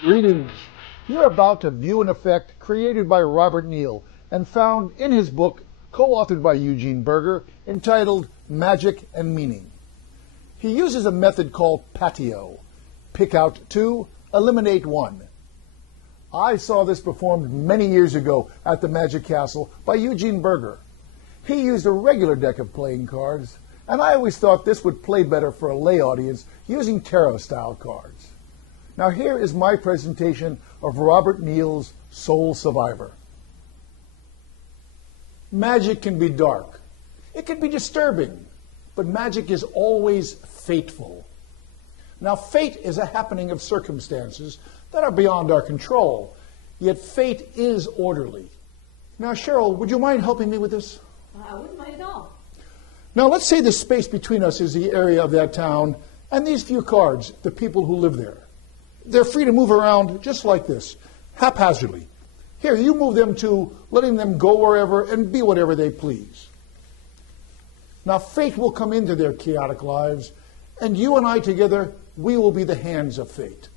Greetings. You're about to view an effect created by Robert Neal and found in his book, co-authored by Eugene Berger, entitled Magic and Meaning. He uses a method called patio. Pick out two, eliminate one. I saw this performed many years ago at the Magic Castle by Eugene Berger. He used a regular deck of playing cards, and I always thought this would play better for a lay audience using tarot-style cards. Now here is my presentation of Robert Neal's Soul Survivor. Magic can be dark. It can be disturbing, but magic is always fateful. Now fate is a happening of circumstances that are beyond our control, yet fate is orderly. Now Cheryl, would you mind helping me with this? I wouldn't mind at all. Now let's say the space between us is the area of that town and these few cards, the people who live there. They're free to move around just like this, haphazardly. Here, you move them to letting them go wherever and be whatever they please. Now fate will come into their chaotic lives, and you and I together, we will be the hands of fate.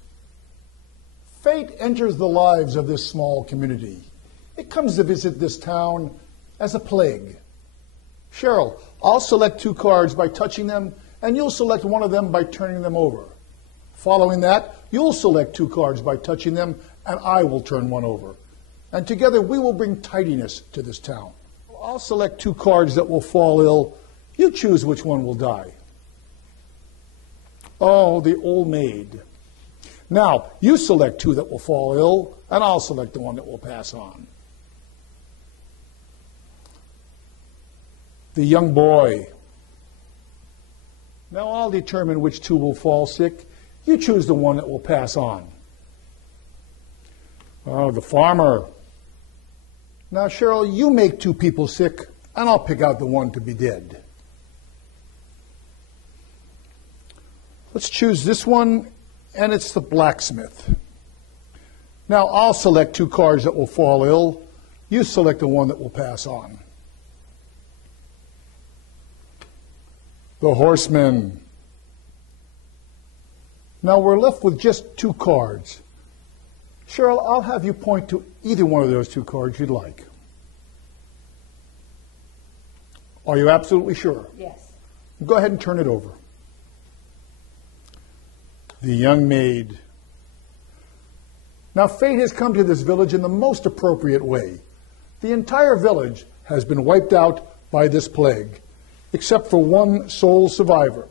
Fate enters the lives of this small community. It comes to visit this town as a plague. Cheryl, I'll select two cards by touching them, and you'll select one of them by turning them over. Following that, you'll select two cards by touching them, and I will turn one over. And together we will bring tidiness to this town. I'll select two cards that will fall ill. You choose which one will die. Oh, the old maid. Now, you select two that will fall ill, and I'll select the one that will pass on. The young boy. Now I'll determine which two will fall sick. You choose the one that will pass on. Oh, the farmer. Now, Cheryl, you make two people sick, and I'll pick out the one to be dead. Let's choose this one, and it's the blacksmith. Now, I'll select two cards that will fall ill. You select the one that will pass on. The horseman. Now we're left with just two cards. Cheryl, I'll have you point to either one of those two cards you'd like. Are you absolutely sure? Yes. Go ahead and turn it over. The young maid. Now fate has come to this village in the most appropriate way. The entire village has been wiped out by this plague, except for one sole survivor.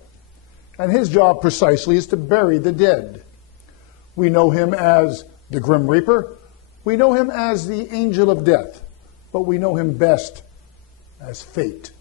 And his job precisely is to bury the dead. We know him as the Grim Reaper. We know him as the Angel of Death. But we know him best as Fate.